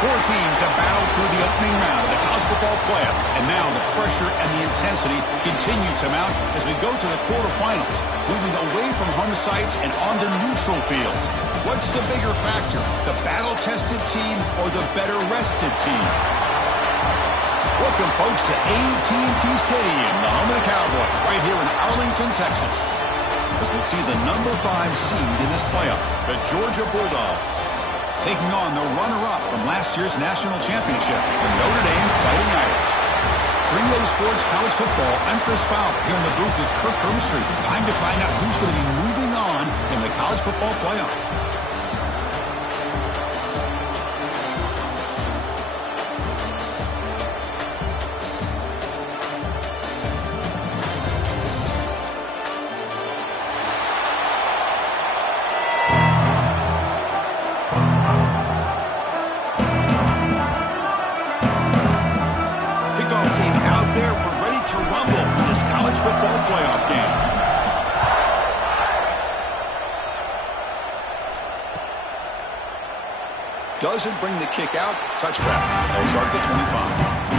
Four teams have battled through the opening round of the college football playoff, and now the pressure and the intensity continue to mount as we go to the quarterfinals, moving away from home sites and onto neutral fields. What's the bigger factor, the battle-tested team or the better-rested team? Welcome, folks, to AT&T Stadium, the home of the Cowboys, right here in Arlington, Texas, as we see the number 5 seed in this playoff, the Georgia Bulldogs, taking on the runner-up from last year's national championship, the Notre Dame Fighting Irish. 3A Sports College Football, I'm Chris Fowler, here in the booth with Kirk Hermstreet. Time to find out who's going to be moving on in the college football playoff. Doesn't bring the kick out. Touchback. They'll start at the 25.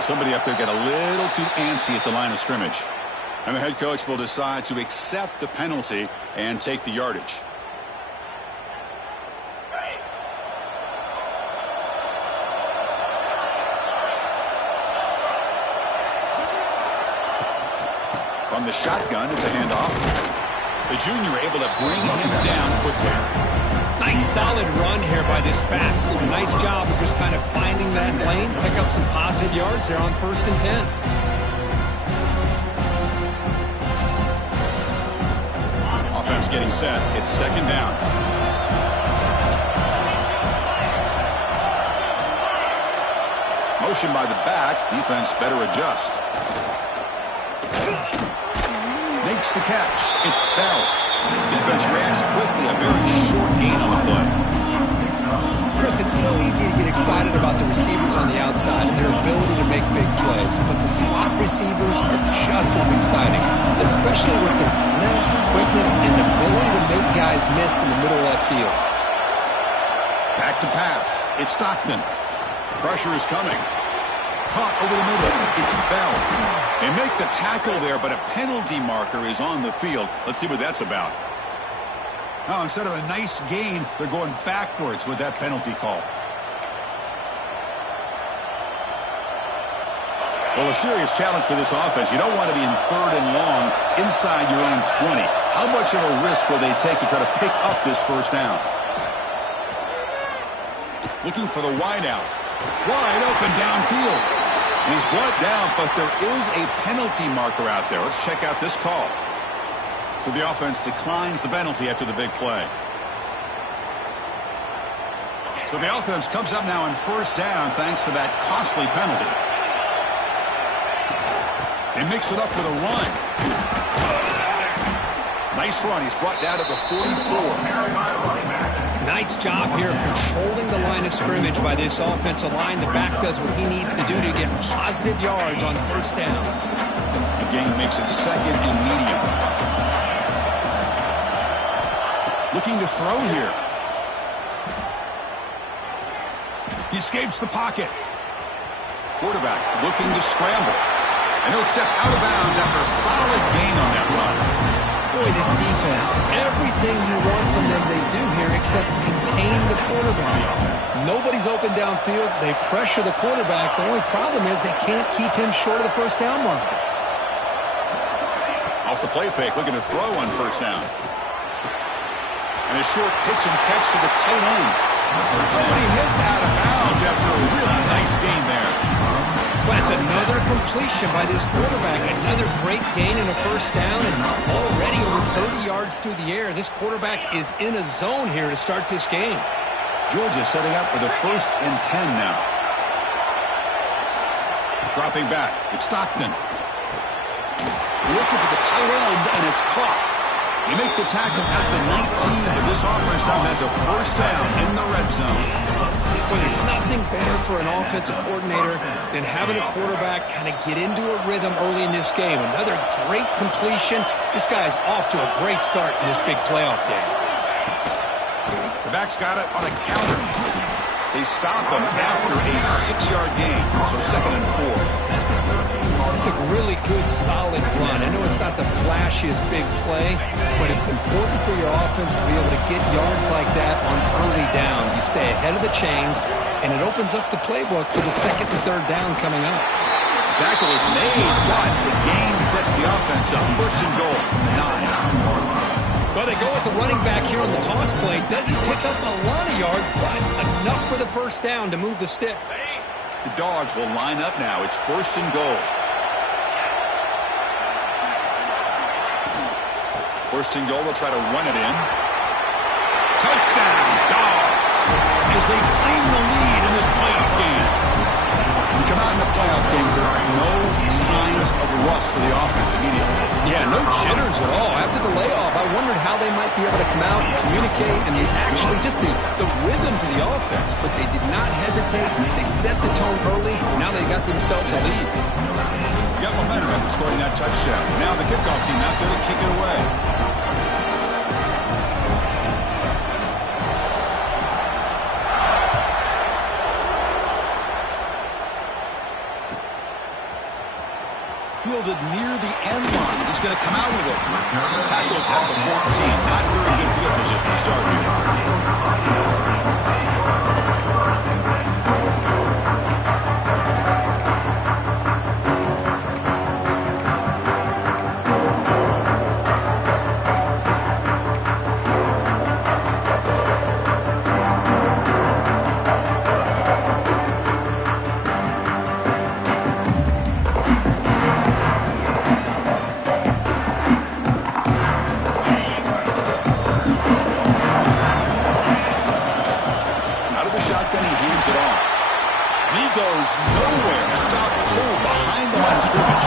Somebody up there got a little too antsy at the line of scrimmage. And the head coach will decide to accept the penalty and take the yardage. From the shotgun, it's a handoff. The junior able to bring him down quickly. Nice solid run here by this back. Nice job of just kind of finding that lane, pick up some positive yards there on 1st and 10. Offense getting set. It's 2nd down. Motion by the back. Defense better adjust. Makes the catch. It's Bell. Defense reacts quickly. A very short gain on the play. Chris, it's so easy to get excited about the receivers on the outside and their ability to make big plays, but the slot receivers are just as exciting, especially with their finesse, quickness, and ability to make guys miss in the middle of that field. Back to pass. It's Stockton. Pressure is coming. Caught over the middle. It's Bell. They make the tackle there, but a penalty marker is on the field. Let's see what that's about. Now, instead of a nice gain, they're going backwards with that penalty call. Well, a serious challenge for this offense. You don't want to be in 3rd and long inside your own 20. How much of a risk will they take to try to pick up this 1st down? Looking for the wideout. Wide open downfield. He's brought down, but there is a penalty marker out there. Let's check out this call. So the offense declines the penalty after the big play. So the offense comes up now on 1st down thanks to that costly penalty. They mix it up with a run. Nice run. He's brought down to the 44. Nice job here of controlling the line of scrimmage by this offensive line. The back does what he needs to do to get positive yards on 1st down. The game makes it 2nd and medium. Looking to throw here. He escapes the pocket. Quarterback looking to scramble. And he'll step out of bounds after a solid gain on that run. Boy, this defense, everything you want from them they do here except contain the quarterback. Nobody's open downfield. They pressure the quarterback. The only problem is they can't keep him short of the 1st down marker. Off the play fake, looking to throw on 1st down. And a short pitch and catch to the tight end. Oh, he hits out of bounds after a really nice gain there. Well, that's another completion by this quarterback. Another great gain in a 1st down, and already over 30 yards through the air. This quarterback is in a zone here to start this game. Georgia setting up for the 1st and 10 now. Dropping back. It's Stockton. Looking for the tight end, and it's caught. You make the tackle at the 19, but this offense now has a first down in the red zone. Well, there's nothing better for an offensive coordinator than having a quarterback kind of get into a rhythm early in this game. Another great completion. This guy's off to a great start in this big playoff game. The back's got it on a counter. They stop him after a 6-yard gain, so 2nd and 4. It's a really good, solid run. I know it's not the flashiest big play, but it's important for your offense to be able to get yards like that on early downs. You stay ahead of the chains, and it opens up the playbook for the 2nd and 3rd down coming up. Tackle is made, but the gain sets the offense up. 1st and goal from the 9. Well, they go with the running back here on the toss play. Doesn't pick up a lot of yards, but enough for the first down to move the sticks. The Dogs will line up now. It's 1st and goal. 1st and goal, they'll try to run it in. Touchdown, Dogs, as they claim the lead in this playoff game. We come out in the playoff game, there are no signs of rust for the offense immediately. Yeah, no jitters at all. After the layoff, I wondered how they might be able to come out and communicate and actually just the rhythm to the offense. But they did not hesitate. They set the tone early. Now they got themselves a lead. Got momentum after scoring that touchdown. Now the kickoff team out there to kick it away. Fielded near the end line. He's going to come out with it. Tackled at the 14. Not very good field position to start goes nowhere. Stop cold behind the line of scrimmage.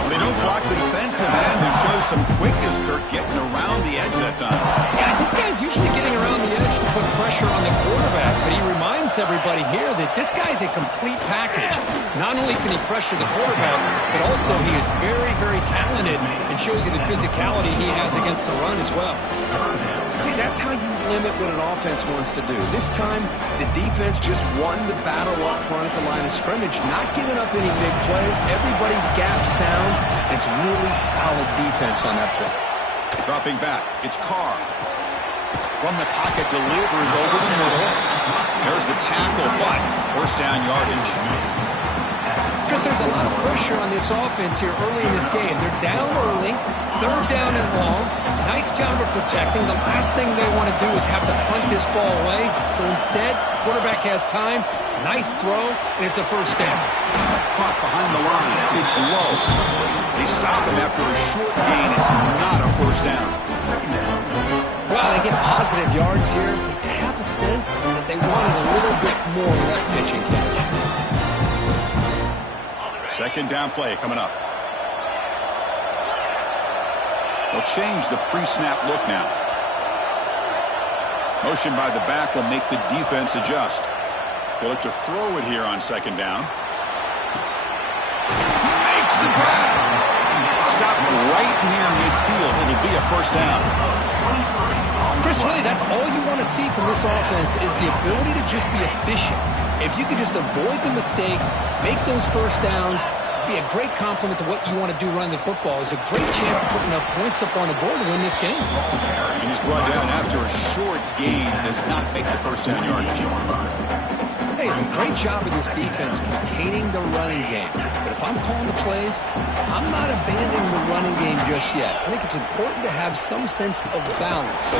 Well, they don't block the defensive end and show some quickness, Kirk, getting around the edge that time. Yeah, this guy's usually getting around the edge to put pressure on the quarterback, but he reminds everybody here that this guy's a complete package. Not only can he pressure the quarterback, but also he is very, very talented and shows you the physicality he has against the run as well. See, that's how you limit what an offense wants to do. This time, the defense just won the battle up front at the line of scrimmage, not giving up any big plays. Everybody's gap sound. It's really solid defense on that play. Dropping back, it's Carr. From the pocket, delivers over the middle. There's the tackle, but first down yardage. Chris, there's a lot of pressure on this offense here early in this game. They're down early, 3rd down and long. Nice job of protecting. The last thing they want to do is have to punt this ball away. So instead, quarterback has time. Nice throw, and it's a first down. Caught behind the line. It's low. They stop him after a short gain. It's not a first down. Well, they get positive yards here. I have a sense that they wanted a little bit more of that pitch and catch. 2nd down play coming up. They'll change the pre-snap look now. Motion by the back will make the defense adjust. They'll look to throw it here on 2nd down. He makes the grab. Stop right near midfield. It'll be a first down. Chris, really, that's all you want to see from this offense is the ability to just be efficient. If you could just avoid the mistake, make those first downs, be a great compliment to what you want to do running the football. It's a great chance of putting enough points up on the board to win this game. And he's brought down after a short gain. Does not make the first down yardage. Hey, it's a great job of this defense containing the running game. But if I'm calling the plays, I'm not abandoning the running game just yet. I think it's important to have some sense of balance. So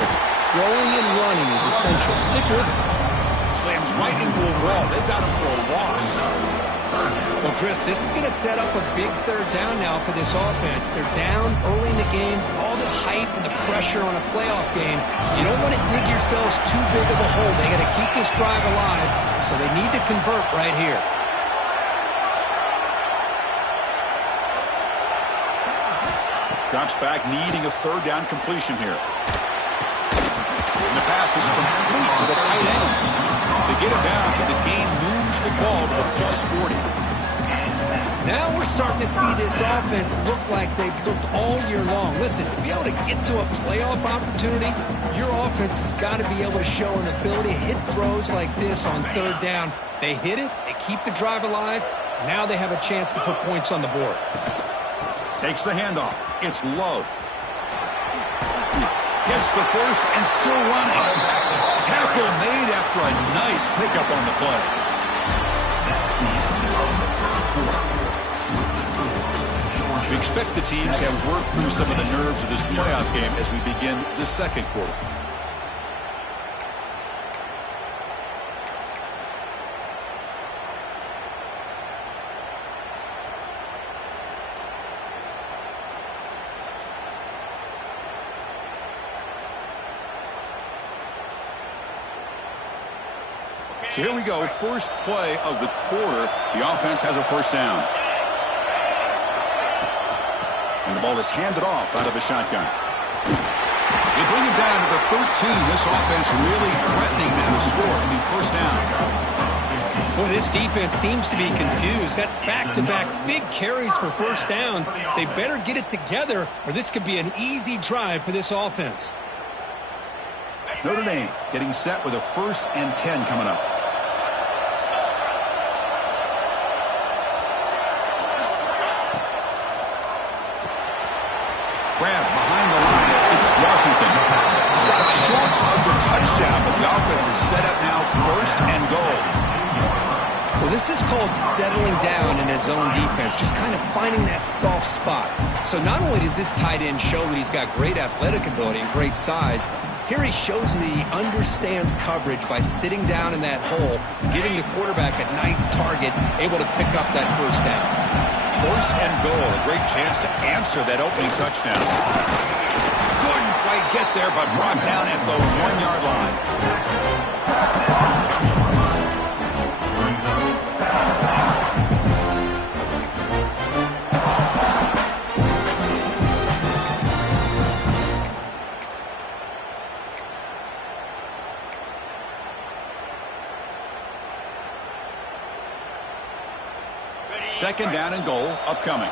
throwing and running is essential. Stick with it. Slams right into a wall. They've got him for a loss. Well, Chris, this is going to set up a big 3rd down now for this offense. They're down early in the game. All the hype and the pressure on a playoff game. You don't want to dig yourselves too big of a hole. They got to keep this drive alive, so they need to convert right here. Drops back, needing a third down completion here. And the pass is complete to the tight end. They get it down, but the gain moves the ball to the +40. Now we're starting to see this offense look like they've looked all year long. Listen, to be able to get to a playoff opportunity, your offense has got to be able to show an ability to hit throws like this on third down. They hit it, they keep the drive alive. Now they have a chance to put points on the board. Takes the handoff. It's Love. Gets the first and still running. Tackle made after a nice pickup on the play. We expect the teams have worked through some of the nerves of this playoff game as we begin the second quarter. So here we go, first play of the quarter. The offense has a first down. And the ball is handed off out of the shotgun. They bring it down to the 13. This offense really threatening now to score. I mean, first down. Boy, this defense seems to be confused. That's back-to-back big carries for first downs. They better get it together, or this could be an easy drive for this offense. Notre Dame getting set with a 1st and 10 coming up. Grab behind the line. It's Washington. Stopped short of the touchdown, but the offense is set up now 1st and goal. Well, this is called settling down in his own defense, just kind of finding that soft spot. So not only does this tight end show that he's got great athletic ability and great size, here he shows that he understands coverage by sitting down in that hole, giving the quarterback a nice target, able to pick up that first down. 1st and goal, a great chance to answer that opening touchdown. Couldn't quite get there, but brought down at the 1-yard line. Second down and goal upcoming.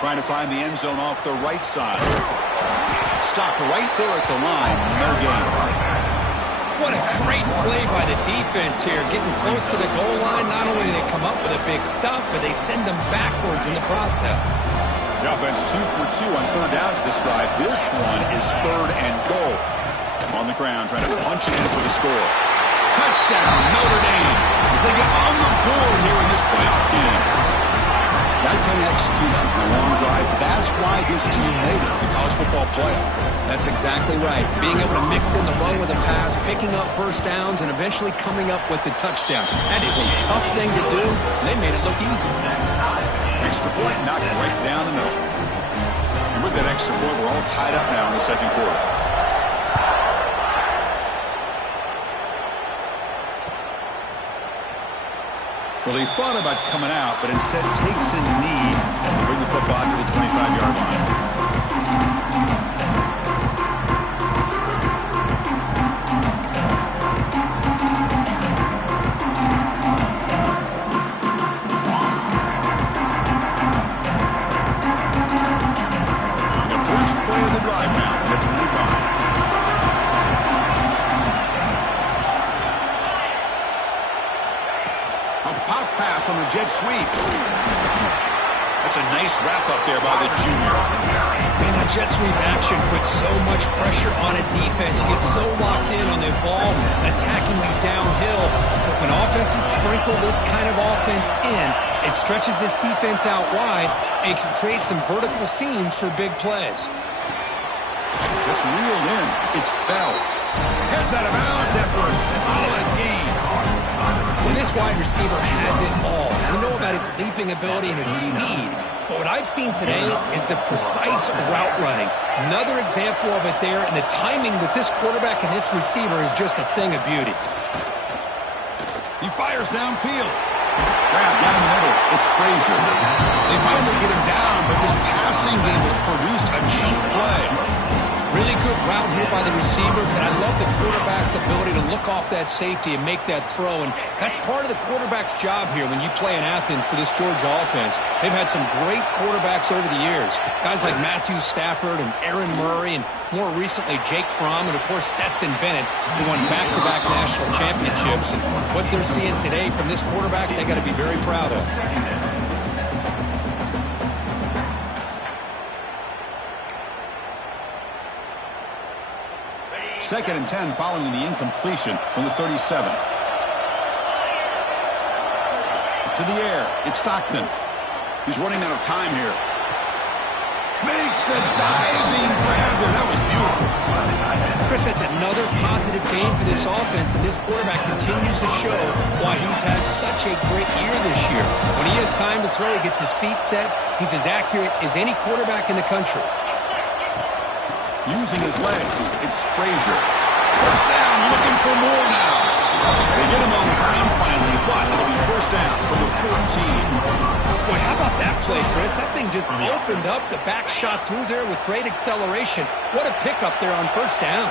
Trying to find the end zone off the right side. Stopped right there at the line. No gain. What a great play by the defense here. Getting close to the goal line, not only do they come up with a big stop, but they send them backwards in the process. The offense 2 for 2 on third downs this drive. This one is 3rd and goal. On the ground, trying to punch it in for the score. Touchdown, Notre Dame, as they get on the board here in this playoff game. That kind of execution on a long drive, that's why this team made it to the college football playoff. That's exactly right. Being able to mix in the run with a pass, picking up first downs, and eventually coming up with the touchdown. That is a tough thing to do, and they made it look easy. Extra point knocked right down the middle. And with that extra point, we're all tied up now in the second quarter. Well, he thought about coming out, but instead takes a knee to bring the football to the 25-yard line. On the jet sweep. That's a nice wrap up there by the junior. Man, that jet sweep action puts so much pressure on a defense. You get so locked in on the ball, attacking you downhill. But when offenses sprinkle this kind of offense in, it stretches this defense out wide and can create some vertical seams for big plays. It's reeled in. It's Bell. Heads out of bounds after a solid gain. When this wide receiver has it all, we know about his leaping ability and his speed. But what I've seen today is the precise route running. Another example of it there, and the timing with this quarterback and this receiver is just a thing of beauty. He fires downfield. Grab down in the middle. It's Frazier. They finally get him down, but this passing game has produced a cheap play. Really good route here by the receiver, but I love the quarterback's ability to look off that safety and make that throw. And that's part of the quarterback's job here when you play in Athens for this Georgia offense. They've had some great quarterbacks over the years. Guys like Matthew Stafford and Aaron Murray, and more recently Jake Fromm, and of course Stetson Bennett, who won back-to-back national championships. And what they're seeing today from this quarterback, they got to be very proud of. Second and 10 following the incompletion from the 37. To the air. It's Stockton. He's running out of time here. Makes the diving grab there. That was beautiful. Chris, that's another positive game for this offense, and this quarterback continues to show why he's had such a great year this year. When he has time to throw, he gets his feet set. He's as accurate as any quarterback in the country. Using his legs, it's Frazier. First down, looking for more now. They get him on the ground finally, but it'll be first down from the 14. Boy, how about that play, Chris? That thing just opened up. The back shot through there with great acceleration. What a pickup there on first down.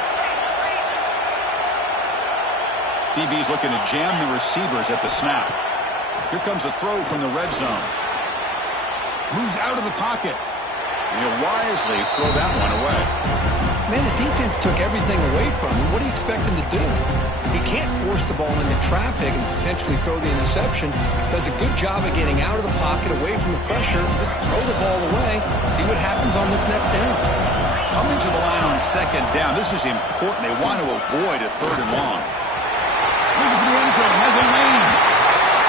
DB's looking to jam the receivers at the snap. Here comes a throw from the red zone. Moves out of the pocket. He'll wisely throw that one away. Man, the defense took everything away from him. What do you expect him to do? He can't force the ball into traffic and potentially throw the interception. Does a good job of getting out of the pocket, away from the pressure, just throw the ball away. See what happens on this next down. Coming to the line on second down. This is important. They want to avoid a third and long. Looking for the end zone. Has a lane.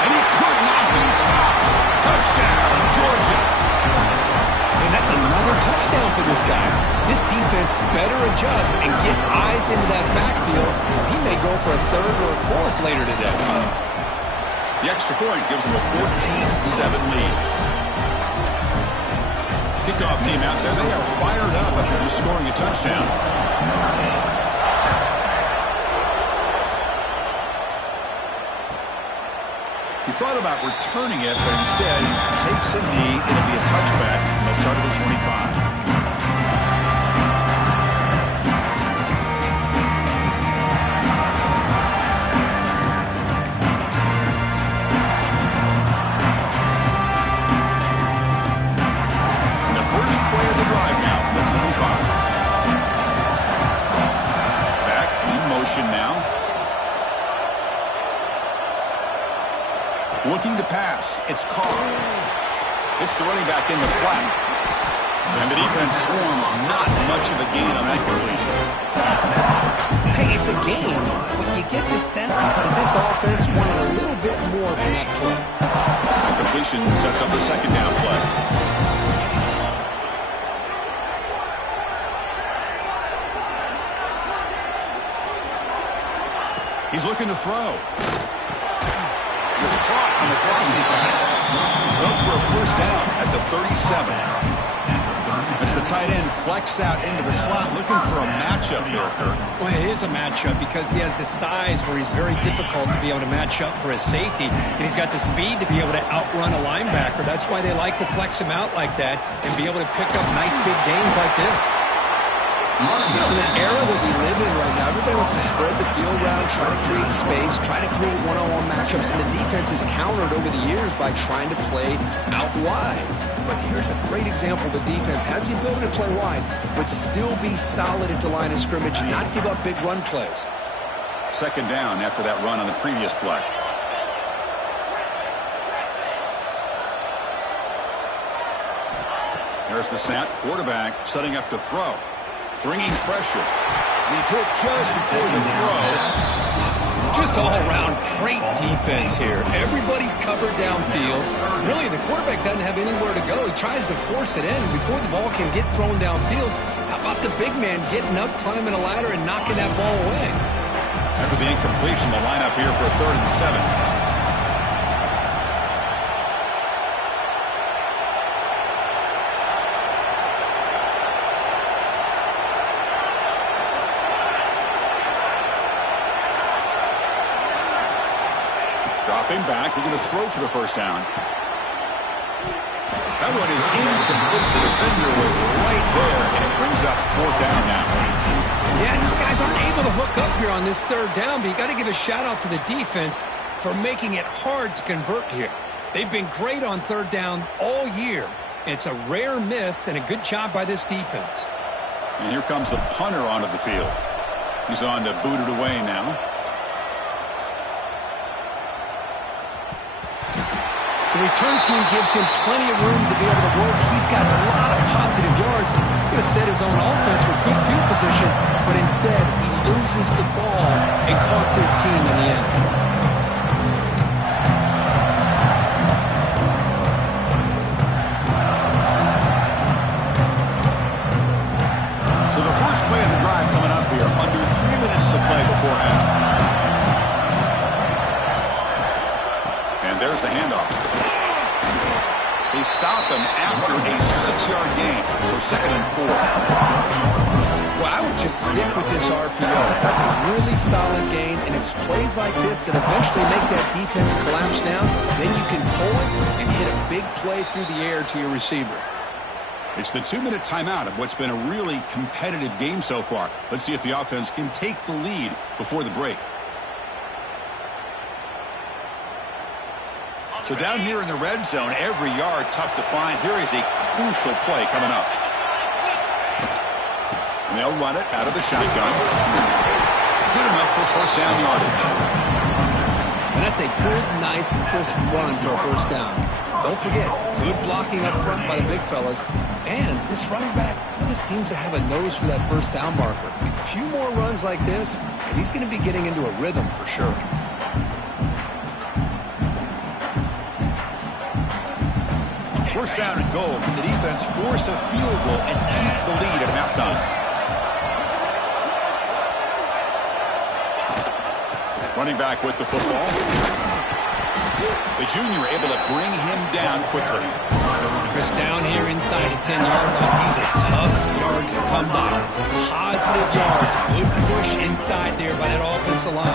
And he could not be stopped. Touchdown, Georgia. And that's another touchdown for this guy. This defense better adjust and get eyes into that backfield, or he may go for a third or a fourth later today. The extra point gives them a 14-7 lead. Kickoff team out there. They are fired up after just scoring a touchdown. He thought about returning it, but instead takes a knee. It'll be a touchback from the start of the 25. The first play of the drive now from the 25. Back in motion now. Looking to pass. It's Carr. It's the running back in the flat. And the defense swarms. Not much of a gain on that completion. Hey, it's a game, but you get the sense that this offense wanted a little bit more from that play. The completion sets up a second down play. He's looking to throw. It's caught on the crossing pattern. Up for a first down at the 37. As the tight end flex out into the slot, looking for a matchup here, Kirk. Well, it is a matchup because he has the size where he's very difficult to be able to match up for his safety, and he's got the speed to be able to outrun a linebacker. That's why they like to flex him out like that and be able to pick up nice big gains like this. You know, in the era that we live in right now, everybody wants to spread the field around, try to create space, try to create one-on-one matchups, and the defense is countered over the years by trying to play out wide. But here's a great example. The defense has the ability to play wide, but still be solid at the line of scrimmage, not give up big run plays. Second down after that run on the previous play. There's the snap. Quarterback setting up to throw. Bringing pressure. He's hit just before the throw. Just all around great defense here. Everybody's covered downfield. Really, the quarterback doesn't have anywhere to go. He tries to force it in before the ball can get thrown downfield. How about the big man getting up, climbing a ladder, and knocking that ball away? After the incompletion, the lineup here for a 3rd and 7. Dropping back, they're going to throw for the first down. That one is incomplete. The defender was right there, and it brings up fourth down now. Yeah, these guys aren't able to hook up here on this third down, but you got to give a shout-out to the defense for making it hard to convert here. They've been great on third down all year. It's a rare miss and a good job by this defense. And here comes the punter onto the field. He's on to boot it away now. The return team gives him plenty of room to be able to work. He's got a lot of positive yards. He's going to set his own offense with good field position, but instead he loses the ball and costs his team in the end. So the first play of the drive coming up here, under 3 minutes to play before half. And there's the handoff. They stop him after a 6-yard gain, so 2nd and 4. Well, I would just stick with this RPO. That's a really solid gain, and it's plays like this that eventually make that defense collapse down. Then you can pull it and hit a big play through the air to your receiver. It's the 2-minute timeout of what's been a really competitive game so far. Let's see if the offense can take the lead before the break. So down here in the red zone, every yard tough to find. Here is a crucial play coming up. And they'll run it out of the shotgun. Good enough for first down yardage. And that's a good, nice, crisp run for a first down. Don't forget, good blocking up front by the big fellas. And this running back, he just seems to have a nose for that first down marker. A few more runs like this, and he's going to be getting into a rhythm for sure. First down and goal. Can the defense force a field goal and keep the lead at halftime? Running back with the football. The junior able to bring him down quickly. Chris, down here inside the 10-yard line, these are tough yards to come by. Positive yards. Good push inside there by that offensive line.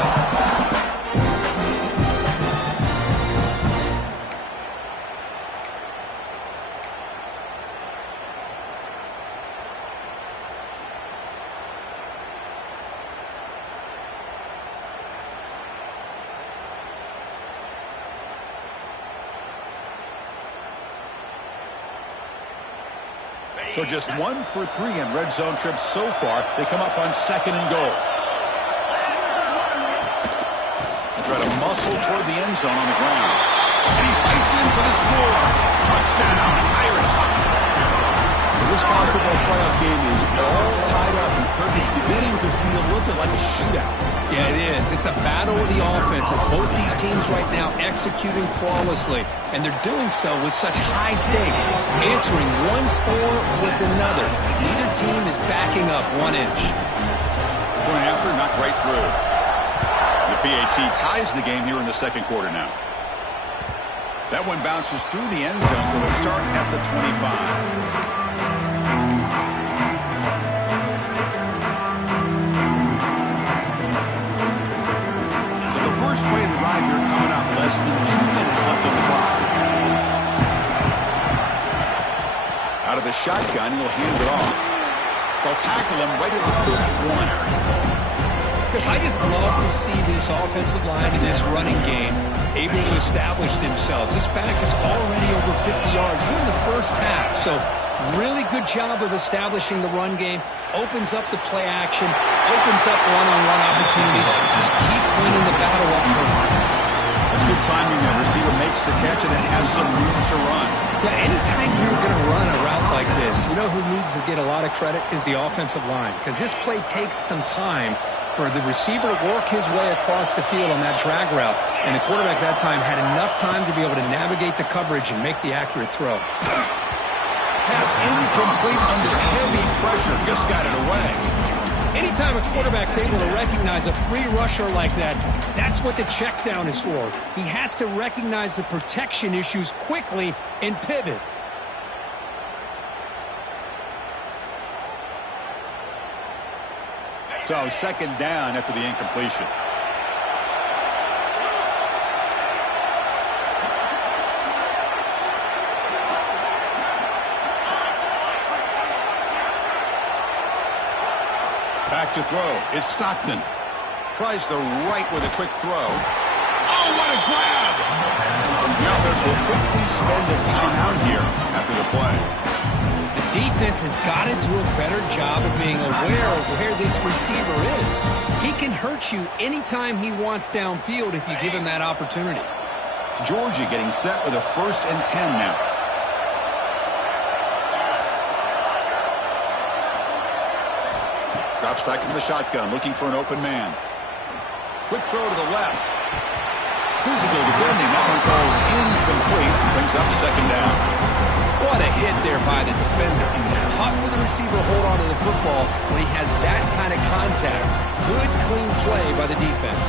So just 1 for 3 in red zone trips so far. They come up on 2nd and goal. They try to muscle toward the end zone on the ground. And he fights in for the score. Touchdown, Irish. This college football playoff game is all tied up, and Kirk, it's beginning to feel a little bit like a shootout. Yeah, it is. It's a battle of the offenses. Both these teams right now executing flawlessly, and they're doing so with such high stakes, answering one score with another. Neither team is backing up 1 inch. Going after, knocked right through. The PAT ties the game here in the second quarter now. That one bounces through the end zone, so they'll start at the 25. First play of the drive here coming up. Less than 2 minutes left on the clock. Out of the shotgun, he'll hand it off. They'll tackle him right at the 31. Chris, I just love to see this offensive line in this running game able to establish themselves. This back is already over 50 yards. We're in the first half, so really good job of establishing the run game. Opens up the play action, opens up one-on-one opportunities. Just keep winning the battle up front. That's good timing. The receiver makes the catch and then has some room to run. Yeah, anytime you're going to run a route like this, you know who needs to get a lot of credit is the offensive line, because this play takes some time for the receiver to work his way across the field on that drag route, and the quarterback that time had enough time to be able to navigate the coverage and make the accurate throw. Pass incomplete under heavy pressure. Just got it away. Anytime a quarterback's able to recognize a free rusher like that, that's what the check down is for. He has to recognize the protection issues quickly and pivot. So second down after the incompletion. Back to throw. It's Stockton. Tries the right with a quick throw. Oh, what a grab! The offense will quickly spend a timeout here after the play. The defense has got to do a better job of being aware of where this receiver is. He can hurt you anytime he wants downfield if you give him that opportunity. Georgia getting set with a 1st and 10 now. Drops back from the shotgun, looking for an open man. Quick throw to the left. Physical defending. That one falls incomplete. Brings up 2nd down. What a hit there by the defender. Tough for the receiver to hold on to the football when he has that kind of contact. Good, clean play by the defense.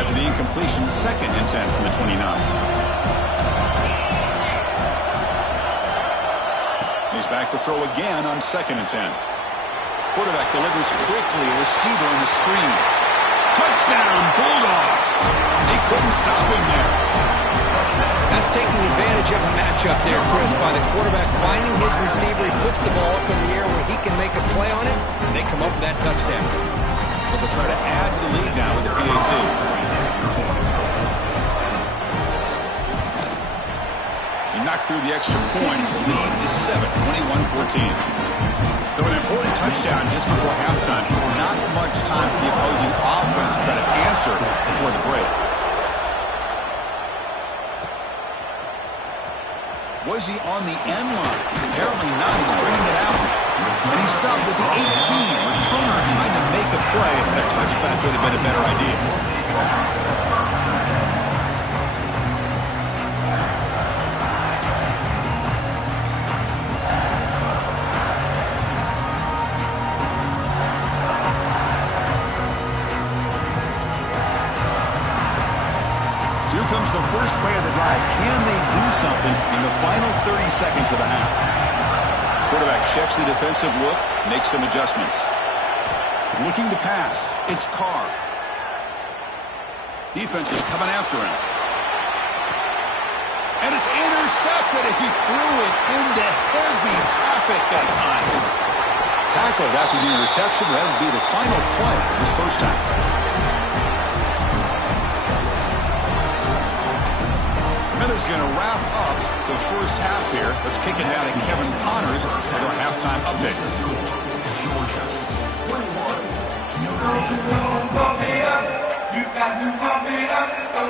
After the incompletion, 2nd and 10 from the 29. He's back to throw again on 2nd and 10. Quarterback delivers quickly, a receiver on the screen. Touchdown, Bulldogs! They couldn't stop him there. That's taking advantage of a matchup there, Chris, by the quarterback finding his receiver. He puts the ball up in the air where he can make a play on it, and they come up with that touchdown. But they'll try to add to the lead now with the PAT. He knocked through the extra point. The lead is 7, 21-14. So an important touchdown just before halftime. Not much time for the opposing offense to try to answer before the break. Was he on the end line? Apparently not. He's bringing it out. And he stopped with the 18. Returner trying to make a play, and a touchback would have been a better idea. Comes the first play of the drive. Can they do something in the final 30 seconds of the half? Quarterback checks the defensive look, makes some adjustments. Looking to pass. It's Carr. Defense is coming after him. And it's intercepted as he threw it into heavy traffic that time. Tackled after the interception. That would be the final play of this first half. Miller's going to wrap up the first half here. Let's kick it down to Kevin Connors for our halftime update.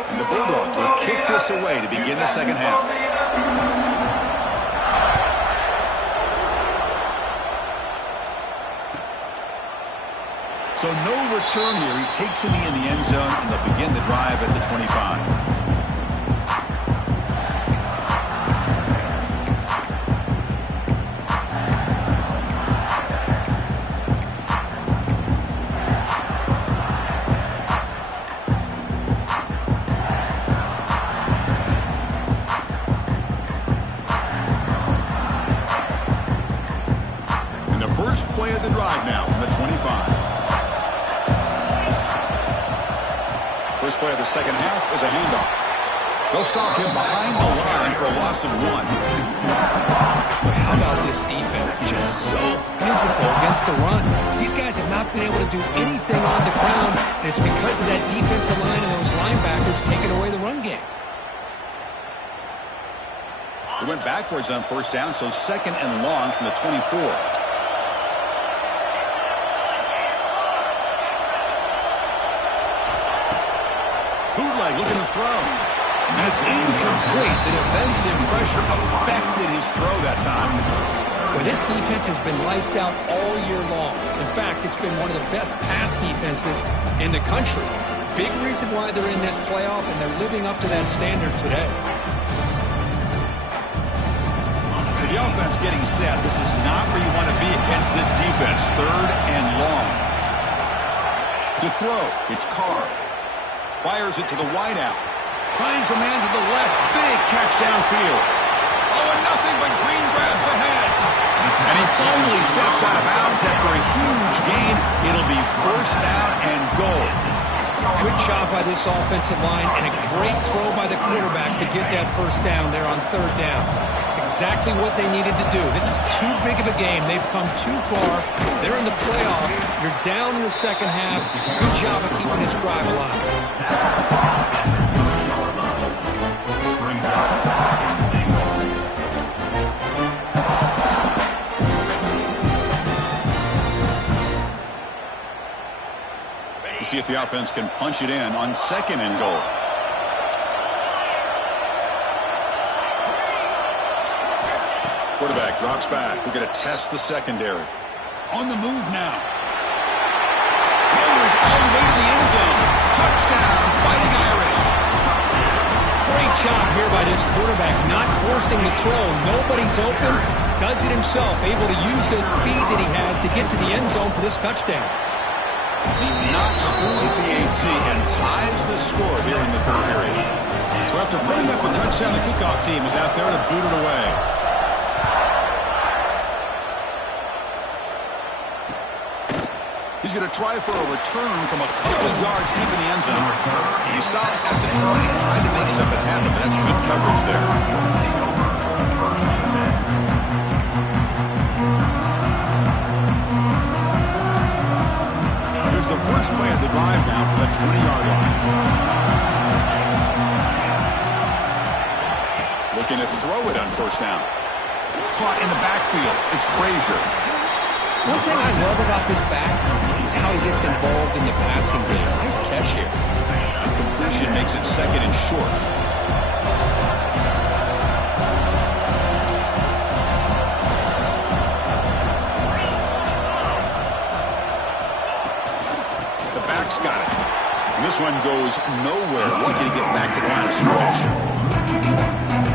And the Bulldogs will kick this away to begin the second half. So no return here. He takes it in the end zone, and they'll begin the drive at the 25. Play of the drive now from the 25. First play of the second half is a handoff. They'll stop him behind the line for a loss of 1. Well, how about this defense? Just so physical against the run. These guys have not been able to do anything on the ground, and it's because of that defensive line and those linebackers taking away the run game. They went backwards on first down, so 2nd and long from the 24. Looking to throw. And it's incomplete. The defensive pressure affected his throw that time. But this defense has been lights out all year long. In fact, it's been one of the best pass defenses in the country. Big reason why they're in this playoff, and they're living up to that standard today. To the offense getting set, this is not where you want to be against this defense. 3rd and long. To throw, it's Carr. Fires it to the wideout. Finds a man to the left. Big catch downfield. Oh, and nothing but green grass ahead. And he finally steps out of bounds after a huge gain. It'll be 1st down and goal. Good job by this offensive line and a great throw by the quarterback to get that first down there on third down. It's exactly what they needed to do. This is too big of a game. They've come too far. They're in the playoff. You're down in the second half. Good job of keeping this drive alive. See if the offense can punch it in on second and goal. Quarterback drops back. We're going to test the secondary. On the move now. Rolls all the way to the end zone. Touchdown, Fighting Irish. Great job here by this quarterback, not forcing the throw. Nobody's open. Does it himself, able to use that speed that he has to get to the end zone for this touchdown. He knocks through the PAT and ties the score here in the third period. So after putting up a touchdown, the kickoff team is out there to boot it away. He's going to try for a return from a couple of yards deep in the end zone. He stopped at the 20, trying to make something happen, but that's good coverage there. The first play of the drive now from the 20-yard line. Looking to throw it on first down. Caught in the backfield. It's Frazier. One thing I love about this back is how he gets involved in the passing game. Nice catch here. A completion makes it second and short. Got it. And this one goes nowhere. Lucky to get back to the line of scrimmage.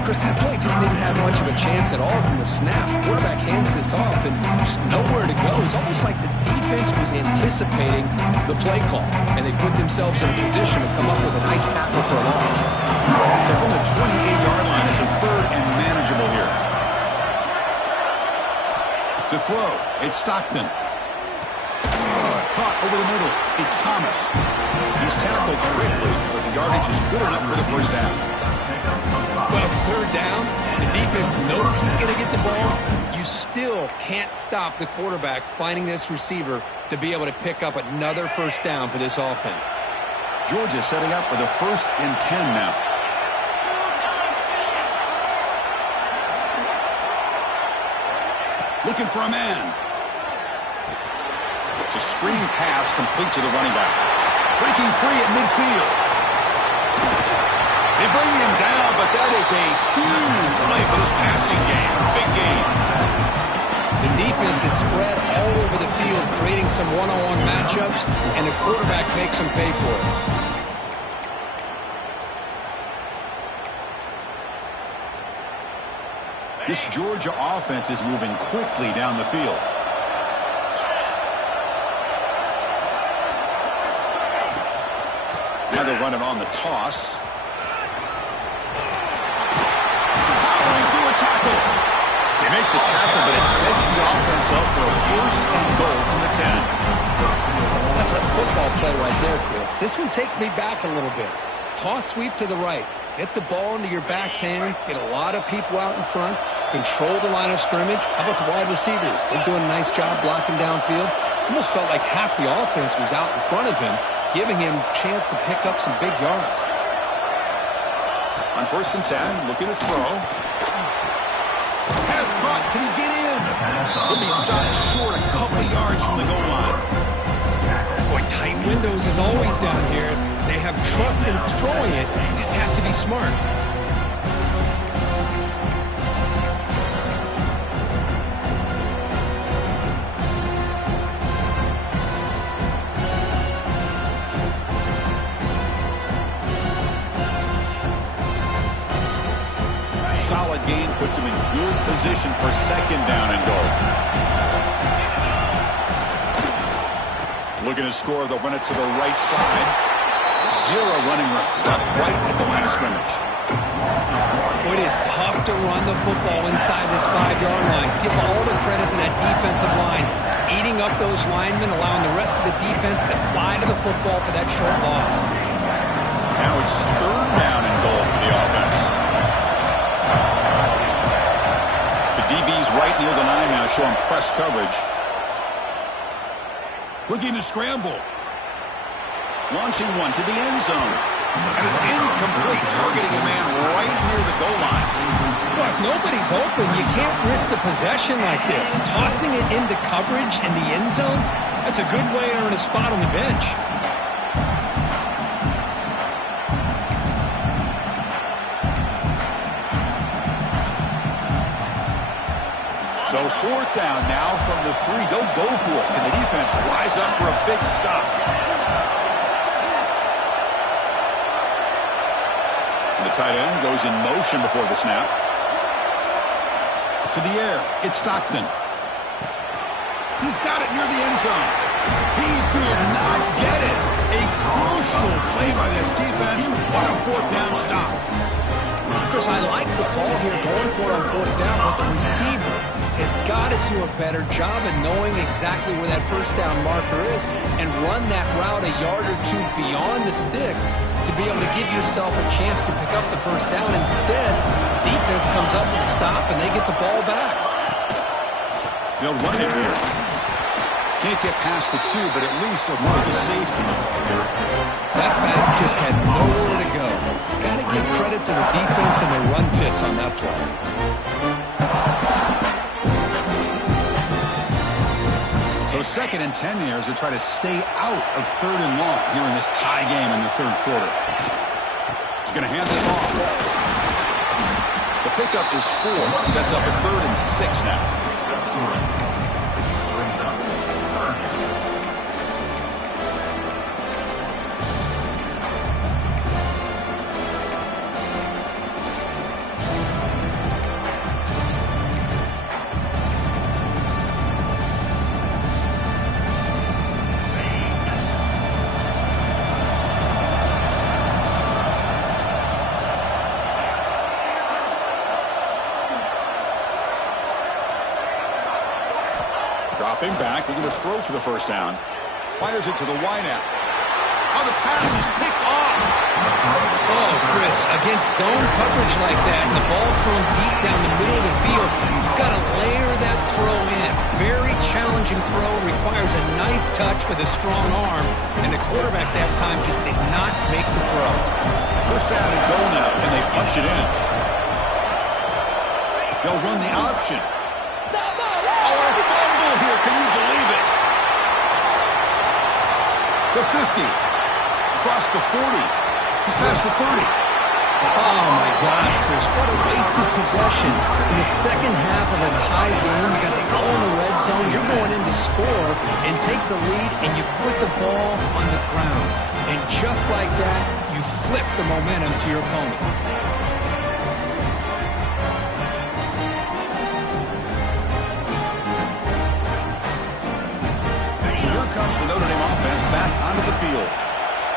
Chris, that play just didn't have much of a chance at all from the snap. Quarterback hands this off and there's nowhere to go. It's almost like the defense was anticipating the play call, and they put themselves in a position to come up with a nice tackle for a loss. So from the 28-yard line, it's a third and manageable here. To throw, it's Stockton. Caught over the middle. It's Thomas. He's tackled quickly, but the yardage is good enough for the first down. Well, it's third down. The defense knows he's going to get the ball. You still can't stop the quarterback finding this receiver to be able to pick up another first down for this offense. Georgia setting up for the 1st and 10 now. Looking for a man. It's a screen pass complete to the running back. Breaking free at midfield. They bring him down, but that is a huge play for this passing game. Big game. The defense is spread all over the field, creating some one-on-one matchups, and the quarterback makes them pay for it. This Georgia offense is moving quickly down the field. Now they're running on the toss. Powering through a tackle. They make the tackle, but it sets the offense up for a 1st and goal from the 10. That's a football play right there, Chris. This one takes me back a little bit. Toss sweep to the right. Get the ball into your back's hands. Get a lot of people out in front. Control the line of scrimmage. How about the wide receivers? They're doing a nice job blocking downfield. Almost felt like half the offense was out in front of him, giving him a chance to pick up some big yards. On 1st and 10, looking to throw. Pass caught. Can he get in? He'll be stopped short a couple of yards from the goal line. Boy, tight windows is always down here. They have trust in throwing it. You just have to be smart. Solid gain puts him in good position for 2nd down and goal. Looking to score, they'll run it to the right side. 0 running room. Stop right at the line of scrimmage. It is tough to run the football inside this 5-yard line. Give all the credit to that defensive line, eating up those linemen, allowing the rest of the defense to fly to the football for that short loss. Now it's 3rd down and goal for the offense. The DB's right near the line now, showing press coverage. Looking to scramble. Launching one to the end zone. And it's incomplete, targeting a man right near the goal line. Well, if nobody's open, you can't risk the possession like this. Tossing it into coverage in the end zone, that's a good way to earn a spot on the bench. So 4th down now from the 3. They'll go for it. Can the defense rise up for a big stop? And the tight end goes in motion before the snap. To the air. It's Stockton. He's got it near the end zone. He did not get it. A crucial play by this defense. What a 4th down stop. Chris, I like the call here going for it on 4th down, but the receiver has got to do a better job of knowing exactly where that 1st down marker is and run that route a yard or 2 beyond the sticks to be able to give yourself a chance to pick up the 1st down. Instead, defense comes up with a stop and they get the ball back. They'll run it here. Can't get past the 2, but at least avoid the safety. That back just had nowhere to go. Got to give credit to the defense and their run fits on that play. So 2nd and 10 here as they try to stay out of 3rd and long here in this tie game in the 3rd quarter. He's going to hand this off. The pickup is 4. Sets up a 3rd and 6 now. Dropping back, looking to throw for the 1st down. Fires it to the wideout. Oh, the pass is picked off. Oh, Chris, against zone coverage like that and the ball thrown deep down the middle of the field, you've got to layer that throw in. Very challenging throw, requires a nice touch with a strong arm, and the quarterback that time just did not make the throw. 1st down and goal now. Can they punch it in? They'll run the option. Here, can you believe it? The 50. Across the 40. He's past the 30. Oh, my gosh, Chris. What a wasted possession. In the second half of a tie game, you got the ball in the red zone. You're going in to score and take the lead, and you put the ball on the ground. And just like that, you flip the momentum to your opponent. Comes the Notre Dame offense back onto the field.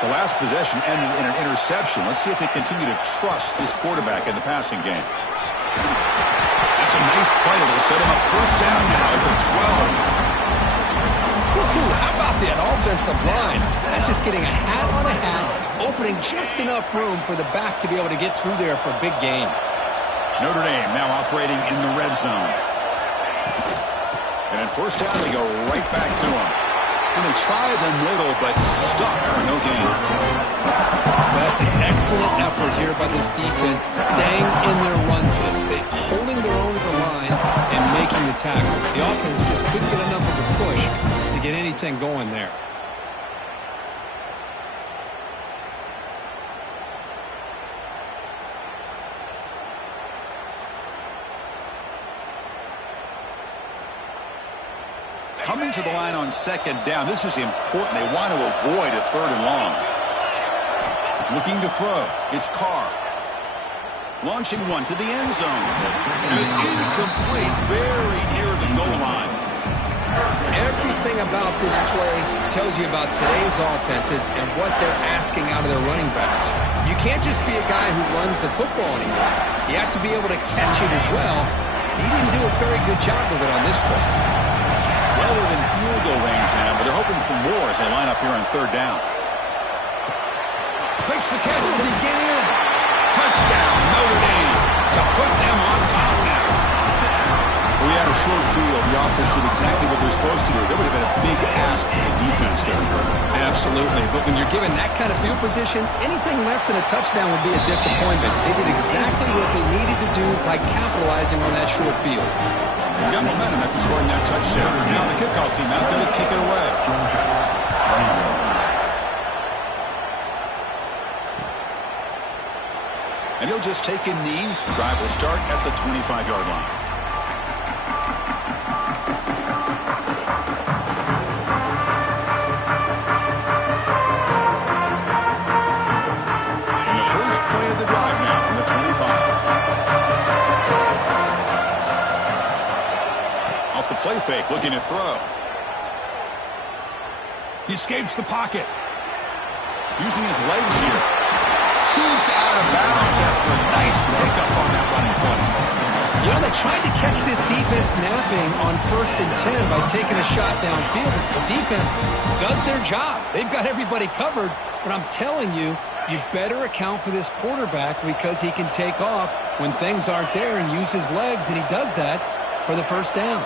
The last possession ended in an interception. Let's see if they continue to trust this quarterback in the passing game. That's a nice play that'll set him up 1st down now at the 12. How about that offensive line? That's just getting a hat on a hat, opening just enough room for the back to be able to get through there for a big gain. Notre Dame now operating in the red zone. And at 1st down, they go right back to him. And they try the middle, but stuck for no gain. That's an excellent effort here by this defense, staying in their run fits. They holding their own at the line and making the tackle. The offense just couldn't get enough of a push to get anything going there. Coming to the line on 2nd down. This is important. They want to avoid a 3rd and long. Looking to throw. It's Carr. Launching one to the end zone. And it's incomplete. Very near the goal line. Everything about this play tells you about today's offenses and what they're asking out of their running backs. You can't just be a guy who runs the football anymore. You have to be able to catch it as well. And he didn't do a very good job of it on this play. Well within field goal as they line up here on third down. Makes the catch. Can he get in? Touchdown, Notre Dame, to put them on top now. We had a short field. The offense did exactly what they're supposed to do. There would have been a big ask for the defense there. Absolutely. But when you're given that kind of field position, anything less than a touchdown would be a disappointment. They did exactly what they needed to do by capitalizing on that short field. They got momentum after scoring that touchdown. Now the kickoff team out there to kick it away. And he'll just take a knee. The drive will start at the 25-yard line. And the first play of the drive now from the 25. Off the play fake, looking to throw. He escapes the pocket. Using his legs here. Scoots out of bounds after a nice pickup on that running play. You know, they tried to catch this defense napping on 1st and 10 by taking a shot downfield. The defense does their job. They've got everybody covered, but I'm telling you, you better account for this quarterback because he can take off when things aren't there and use his legs, and he does that for the first down.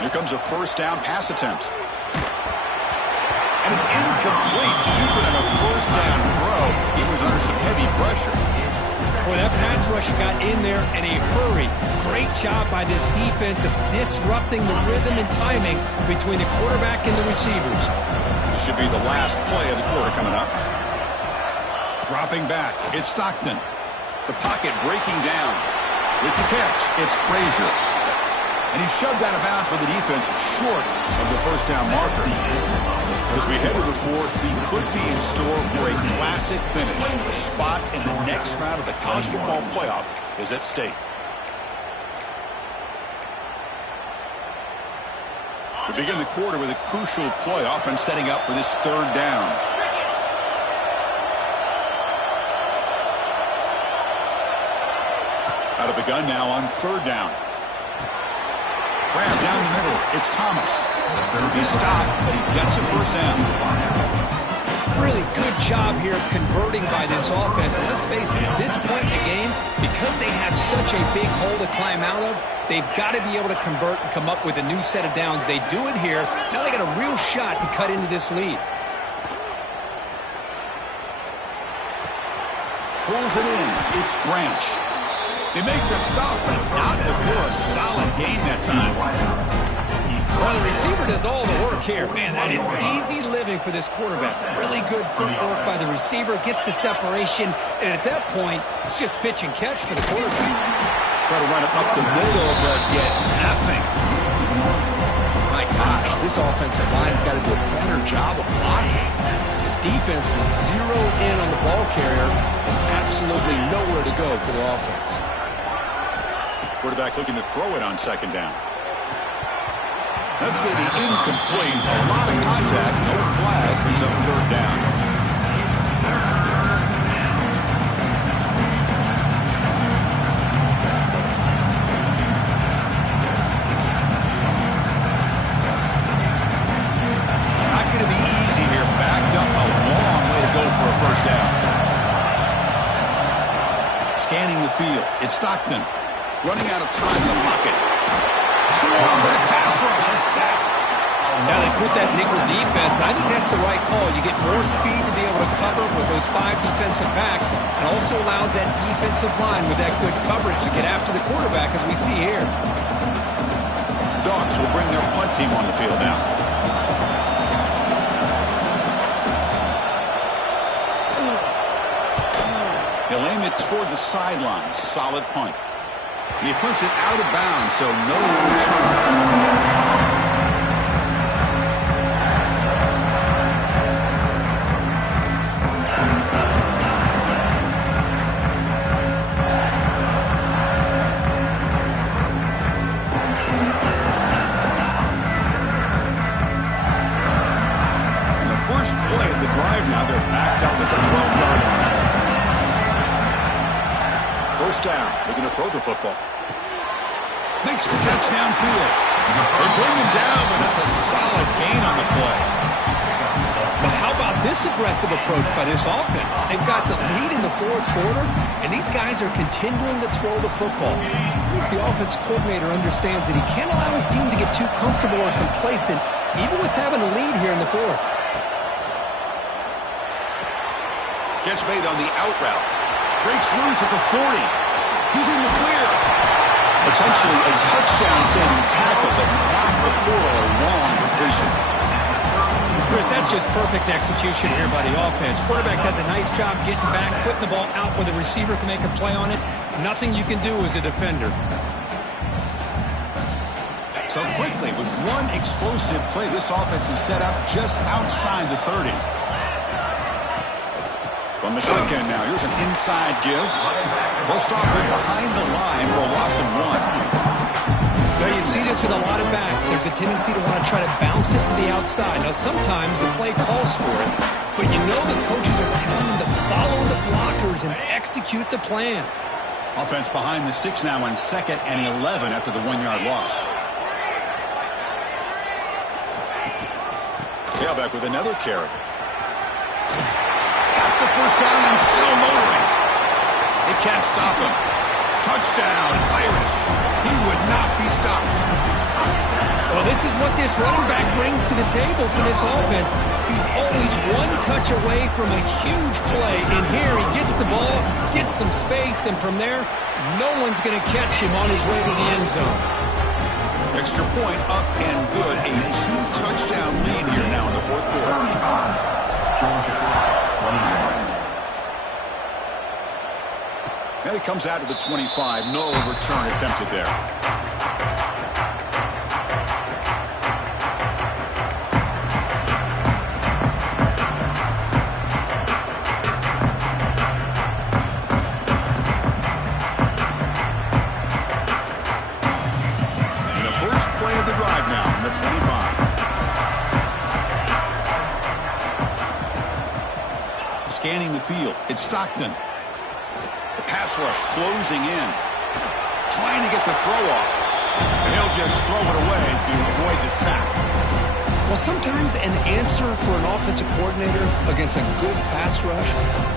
Here comes a first down pass attempt. And it's incomplete. Even on a first down throw, he was under some heavy pressure. Boy, that pass rush got in there in a hurry. Great job by this defense of disrupting the rhythm and timing between the quarterback and the receivers. This should be the last play of the quarter coming up. Dropping back, it's Stockton. The pocket breaking down. With the catch, it's Frazier. And he's shoved out of bounds by the defense short of the first down marker. As we head to the fourth, he could be in store for a classic finish. A spot in the next round of the college football playoff is at stake. We begin the quarter with a crucial play, offense setting up for this third down. Out of the gun now on third down. Grab down the middle. It's Thomas. He's stopped, but he gets a first down. Really good job here of converting by this offense. And let's face it, at this point in the game, because they have such a big hole to climb out of, they've got to be able to convert and come up with a new set of downs. They do it here. Now they got a real shot to cut into this lead. Pulls it in. It's Branch. They make the stop, but not before a solid gain that time. Well, the receiver does all the work here. Man, that is easy living for this quarterback. Really good footwork by the receiver. Gets the separation. And at that point, it's just pitch and catch for the quarterback. Try to run it up the middle, but get nothing. My gosh, this offensive line's got to do a better job of blocking. The defense was zeroed in on the ball carrier and absolutely nowhere to go for the offense. Quarterback looking to throw it on second down. That's going to be incomplete. A lot of contact. No flag. Brings up third down. Not going to be easy here. Backed up a long way to go for a first down. Scanning the field. It's Stockton. Running out of time in the pocket. Swarm with a pass rush. A sack. Now they put that nickel defense. I think that's the right call. You get more speed to be able to cover with those 5 defensive backs. It also allows that defensive line with that good coverage to get after the quarterback, as we see here. Dogs will bring their punt team on the field now. He'll aim it toward the sideline. Solid punt. And he punts it out of bounds, so no return. And the first play of the drive now, they're backed up at the 12-yard line. First down, looking to throw the football. Makes the catch downfield. They bring him down, but that's a solid gain on the play. Well, how about this aggressive approach by this offense? They've got the lead in the fourth quarter, and these guys are continuing to throw the football. I think the offense coordinator understands that he can't allow his team to get too comfortable or complacent, even with having a lead here in the fourth. Catch made on the out route. Breaks loose at the 40. He's in the clear. Potentially a touchdown-saving tackle, but not before a long completion. Chris, that's just perfect execution here by the offense. Quarterback does a nice job getting back, putting the ball out where the receiver can make a play on it. Nothing you can do as a defender. So quickly, with one explosive play, this offense is set up just outside the 30. From the shotgun now, here's an inside give. We'll stop it behind the line for a loss of 1. Now, you see this with a lot of backs. There's a tendency to want to try to bounce it to the outside. Now, sometimes the play calls for it, but you know the coaches are telling them to follow the blockers and execute the plan. Offense behind the 6 now on 2nd and 11 after the 1-yard loss. Tailback with another carry. Got the first down and still motoring. They can't stop him. Touchdown, Irish. He would not be stopped. Well, this is what this running back brings to the table for this offense. He's always one touch away from a huge play. And here he gets the ball, gets some space, and from there, no one's going to catch him on his way to the end zone. Extra point up and good. A 2-touchdown lead here now in the fourth quarter. And it comes out to the 25. No return attempted there. And the first play of the drive now from the 25. Scanning the field. It's Stockton. The pass rush closing in. Trying to get the throw off. And he'll just throw it away to avoid the sack. Well, sometimes an answer for an offensive coordinator against a good pass rush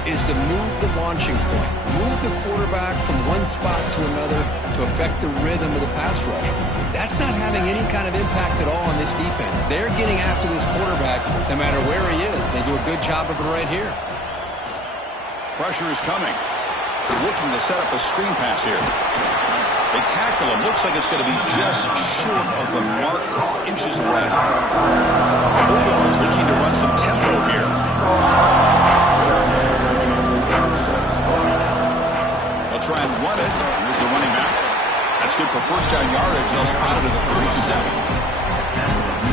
is to move the launching point. Move the quarterback from one spot to another to affect the rhythm of the pass rush. That's not having any kind of impact at all on this defense. They're getting after this quarterback no matter where he is. They do a good job of it right here. Pressure is coming. They're looking to set up a screen pass here. They tackle him. Looks like it's going to be just short of the marker, inches away. Bulldogs looking to run some tempo here. They'll try and run it. Here's the running back. That's good for first down yardage. They'll spot it at the 37.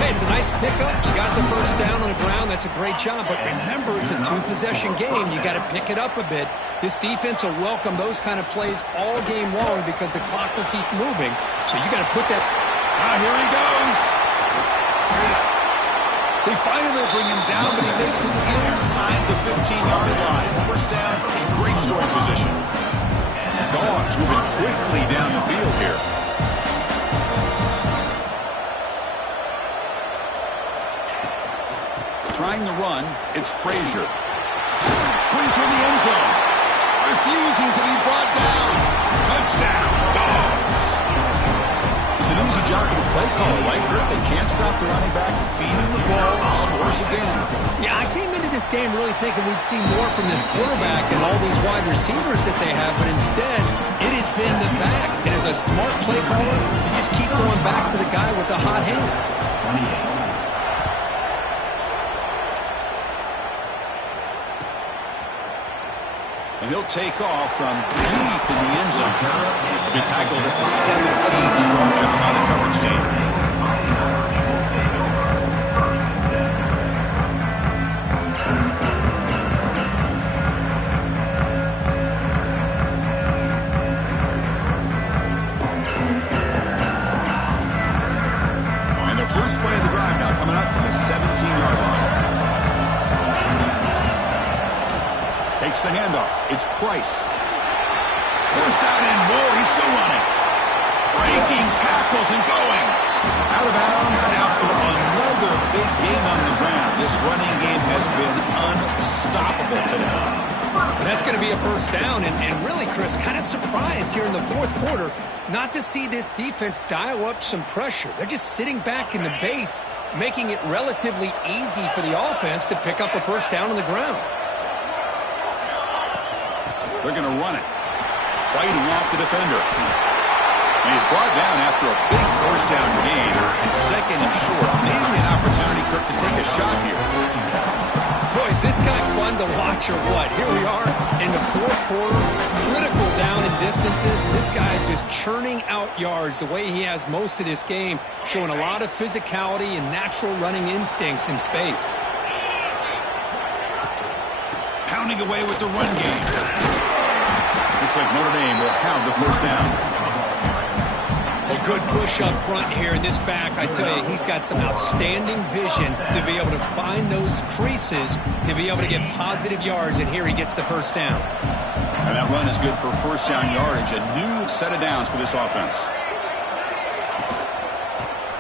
Hey, it's a nice pickup. You got the first down on the ground. That's a great job. But remember, it's a 2-possession game. You got to pick it up a bit. This defense will welcome those kind of plays all game long because the clock will keep moving. So you got to put that. Here he goes. They finally bring him down, but he makes it inside the 15-yard line. First down in great scoring position. Dogs moving quickly down the field here. Trying the run, it's Frazier. Brings her in the end zone. Refusing to be brought down. Touchdown, Dogs. It's an easy job for the play caller, right, Kurt? They can't stop the running back. Feeding the ball, scores again. Yeah, I came into this game really thinking we'd see more from this quarterback and all these wide receivers that they have, but instead, it has been the back. And as a smart play caller, you just keep going back to the guy with the hot hand. 28. And he'll take off from deep in the end zone. He'll be tackled at the 17. Strong job by the coverage team. And their first play of the drive now coming up from the 17-yard line. Takes the handoff. It's Price. First down and more. He's still running. Breaking tackles and going. Out of bounds after another big gain on the ground. This running game has been unstoppable today. And that's going to be a first down. And really, Chris, kind of surprised here in the fourth quarter not to see this defense dial up some pressure. They're just sitting back in the base, making it relatively easy for the offense to pick up a first down on the ground. They're going to run it. Fighting off the defender. And he's brought down after a big first down gain. And second and short. Maybe an opportunity, Kirk, to take a shot here. Boy, is this guy fun to watch or what? Here we are in the fourth quarter. Critical down in distances. This guy is just churning out yards the way he has most of this game. Showing a lot of physicality and natural running instincts in space. Pounding away with the run game. Looks like Notre Dame will have the first down. A good push up front here in this back. I tell you, he's got some outstanding vision to be able to find those creases, to be able to get positive yards, and here he gets the first down. And that run is good for first down yardage. A new set of downs for this offense.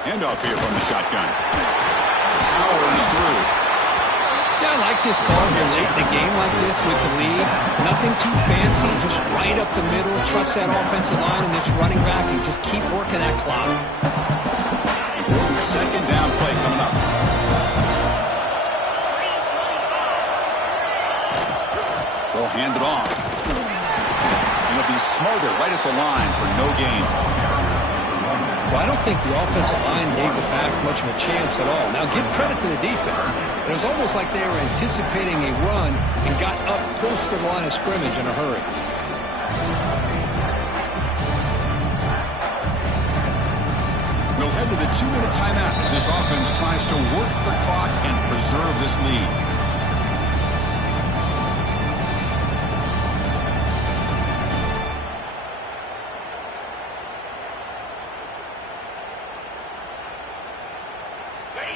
Handoff here from the shotgun. Powers through. Yeah, I like this call here late in the game like this with the lead. Nothing too fancy, just right up the middle. Trust that offensive line and this running back and just keep working that clock. Important second down play coming up. They'll hand it off. And it'll be smarter right at the line for no gain. Well, I don't think the offensive line gave the back much of a chance at all. Now, give credit to the defense. It was almost like they were anticipating a run and got up close to the line of scrimmage in a hurry. We'll head to the 2-minute timeout as this offense tries to work the clock and preserve this lead.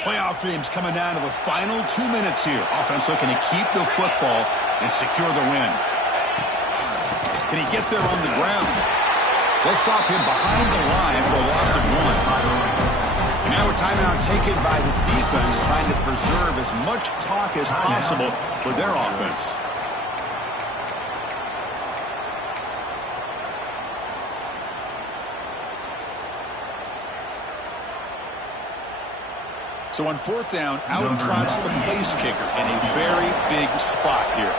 Playoff dreams coming down to the final 2 minutes here. Offense looking to keep the football and secure the win. Can he get there on the ground? They'll stop him behind the line for a loss of 1. And now a timeout taken by the defense, trying to preserve as much clock as possible for their offense. So on fourth down, out trots the place kicker in a very big spot here.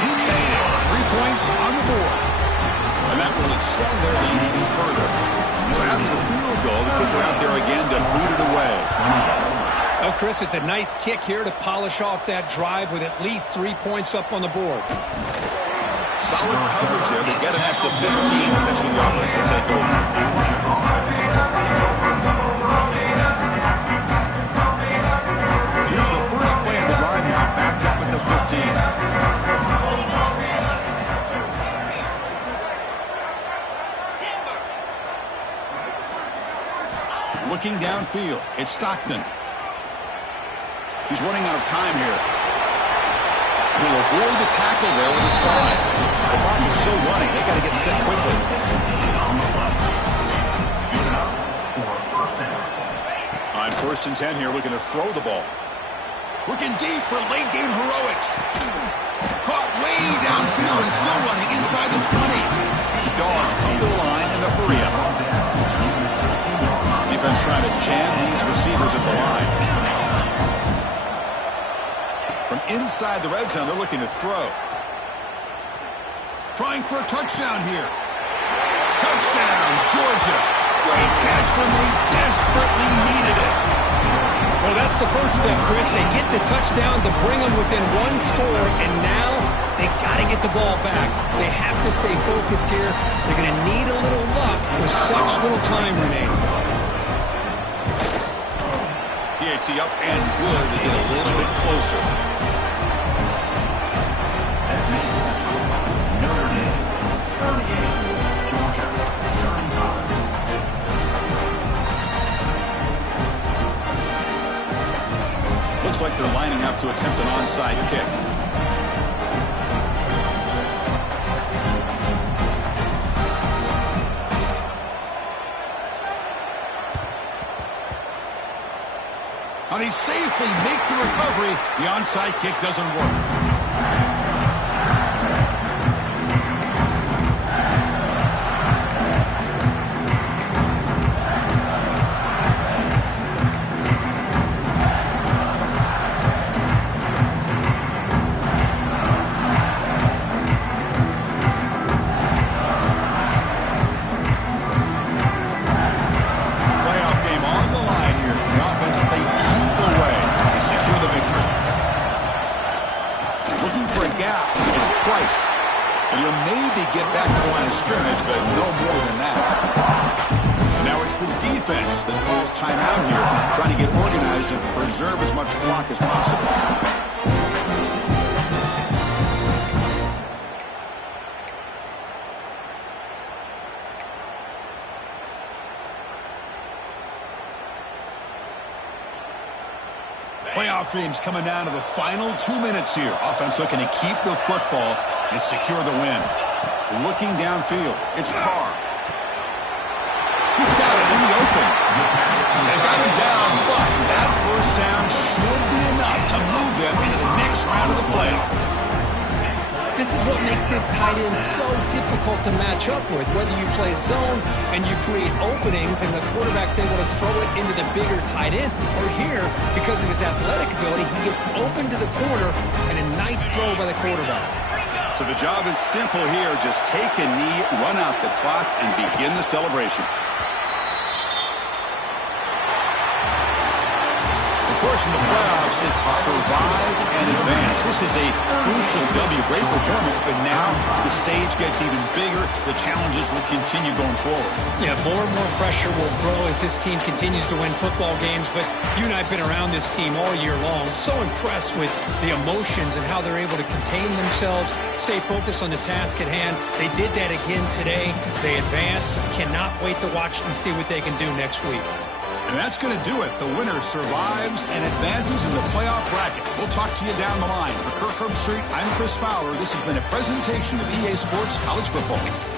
He made it. 3 points on the board. And that will extend their lead even further. So after the field goal, the kicker out there again to boot it away. Oh, Chris, it's a nice kick here to polish off that drive with at least 3 points up on the board. Solid coverage there to get him at the 15. That's when the offense will take over. Here's the first play of the drive now, backed up at the 15. Looking downfield, it's Stockton. He's running out of time here. He'll avoid the tackle there with a slide. The clock is still running. They got to get set quickly. On 1st and 10 here, looking to throw the ball. Looking deep for late game heroics. Caught way downfield and still running inside the 20. The Dogs come to the line in a hurry up. Defense trying to jam these receivers at the line. From inside the red zone, they're looking to throw. Trying for a touchdown here. Touchdown, Georgia. Great catch when they desperately needed it. Well, that's the first step, Chris. They get the touchdown to bring them within 1 score, and now they got to get the ball back. They have to stay focused here. They're going to need a little luck with such little time remaining. PAT up and good to get a little bit closer. Looks like they're attempt an onside kick. And he safely makes the recovery. The onside kick doesn't work. Preserve as much clock as possible. Playoff dreams coming down to the final 2 minutes here. Offense looking to keep the football and secure the win. Looking downfield, it's Carr. He's got it in the open. They got him down, but that first down should be enough to move them into the next round of the playoff. This is what makes this tight end so difficult to match up with. Whether you play zone and you create openings and the quarterback's able to throw it into the bigger tight end, or here, because of his athletic ability, he gets open to the corner and a nice throw by the quarterback. So the job is simple here. Just take a knee, run out the clock, and begin the celebration. Of course, in the playoffs, it's survive and advance. This is a crucial W. Great performance, but now the stage gets even bigger. The challenges will continue going forward. Yeah, more and more pressure will grow as this team continues to win football games. But you and I have been around this team all year long. So impressed with the emotions and how they're able to contain themselves, stay focused on the task at hand. They did that again today. They advance. Cannot wait to watch and see what they can do next week. And that's going to do it. The winner survives and advances in the playoff bracket. We'll talk to you down the line. For Kirk Herbstreit, I'm Chris Fowler. This has been a presentation of EA Sports College Football.